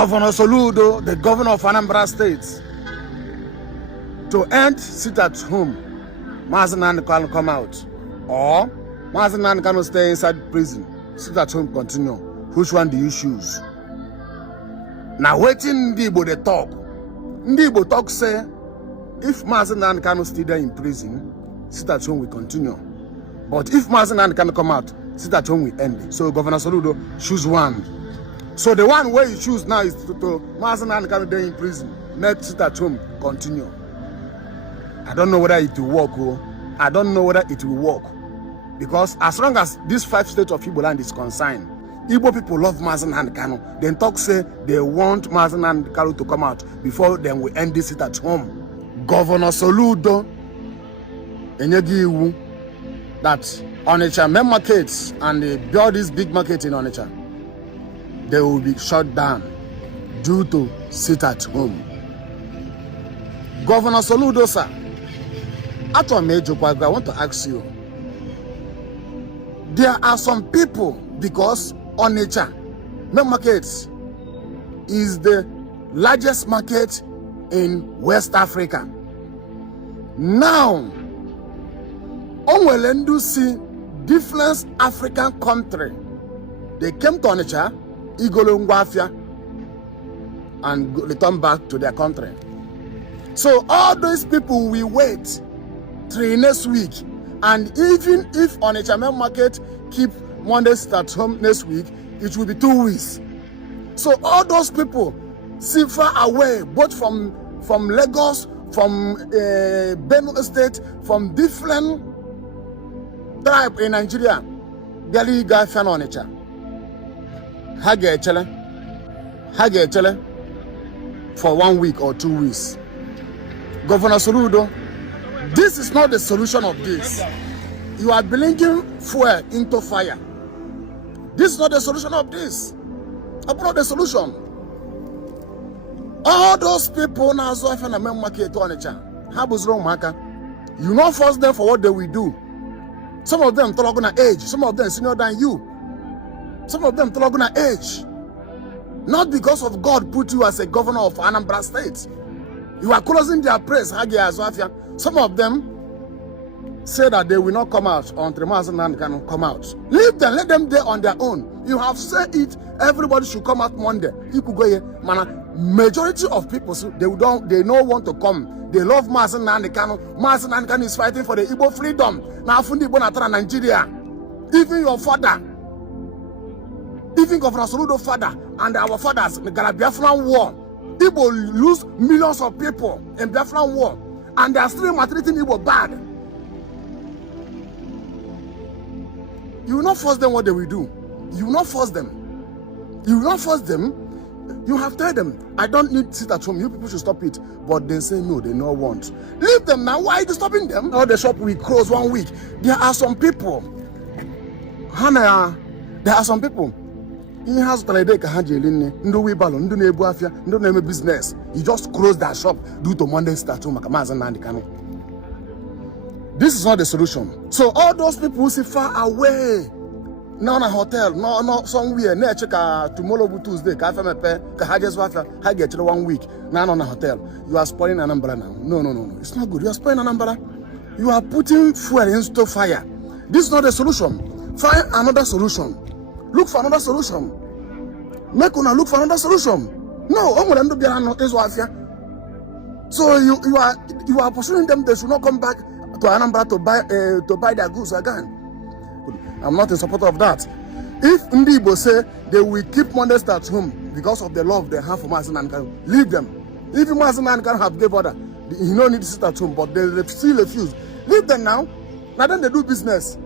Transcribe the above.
Governor Soludo, the governor of Anambra State, to end sit at home, Mazi Nnamdi Kanu come out, or Mazi Nnamdi Kanu stay inside prison, sit at home continue. Which one do you choose? Now waiting Ndi Igbo they talk. Ndi Igbo talk say, if Mazi Nnamdi Kanu stay there in prison, sit at home we continue. But if Mazi Nnamdi Kanu come out, sit at home we end it. So Governor Soludo choose one. So the one way you choose now is to Mazi Nnamdi Kanu there in prison. Next sit at home, continue. I don't know whether it will work. I don't know whether it will work. Because as long as this 5 states of Igbo land is concerned, Igbo people love Mazi Nnamdi Kanu. Then talk say they want Mazi Nnamdi Kanu to come out before then we end this sit at home. Governor Soludo Enyegiwu that Onitsha main markets and they build this big market in Onitsha, they will be shut down due to sit at home. Governor Soludo, sir, I want to ask you, there are some people, because Onitsha main markets is the largest market in West Africa. Now, Onwelendu see different African country. They came to Onitsha, Igolongwafia, and return back to their country. So all those people will wait till next week. And even if Onitsha main market keep Monday at home next week, it will be 2 weeks. So all those people see far away, both from Lagos, from Benue State, from different tribe in Nigeria, Gali Gafan Onitsha. Hage Echele for 1 week or 2 weeks. Governor Soludo, this is not the solution of this. You are bringing fuel into fire. This is not the solution of this. That's not the solution. All those people now so if main market Onitsha, you not force them for what they will do. Some of them talk on age, some of them senior than you. Some of them talk on age. Not because of God put you as a governor of Anambra State. You are closing their praise. Some of them say that they will not come out until Mazi Nnamdi Kanu come out. Leave them, let them there on their own. You have said it, everybody should come out Monday. You could go here. Majority of people, they don't want to come. They love Mazi Nnamdi Kanu. Mazi Nnamdi Kanu is fighting for the Igbo freedom. Now, Fundi Bonatra Nigeria. Even your father, even Governor Soludo father, and our fathers in the Biafran war, Igbo lose millions of people in Biafran war, and they are still maltreating Igbo bad. You will not force them what they will do. You will not force them. You will not force them. You have told them, I don't need to sit at home. You people should stop it. But they say no, they don't want. Leave them now. Why are you stopping them? Oh, the shop will close 1 week. There are some people. Hannah, there are some people. In house business. You just close that shop due to Monday start home. This is not the solution. So all those people who see far away, no na hotel, no somewhere, ne check tomorrow Tuesday, ka fa mepe, ka hajes wafa, ha get 1 week, na hotel. You are spoiling Anambra now. No. It's not good. You are spoiling Anambra. You are putting fuel into fire. This is not the solution. Find another solution. Look for another solution. Make una look for another solution. No, so you are pursuing them. They should not come back to Anambra to buy their goods again. I'm not in support of that. If Ndi Igbo say they will keep Mondays at home because of the love they have for Mazi Nnamdi Kanu, leave them. If Mazi Nnamdi Kanu have gave order, he no need to sit at home, but they still refuse. Leave them now. Now then they do business.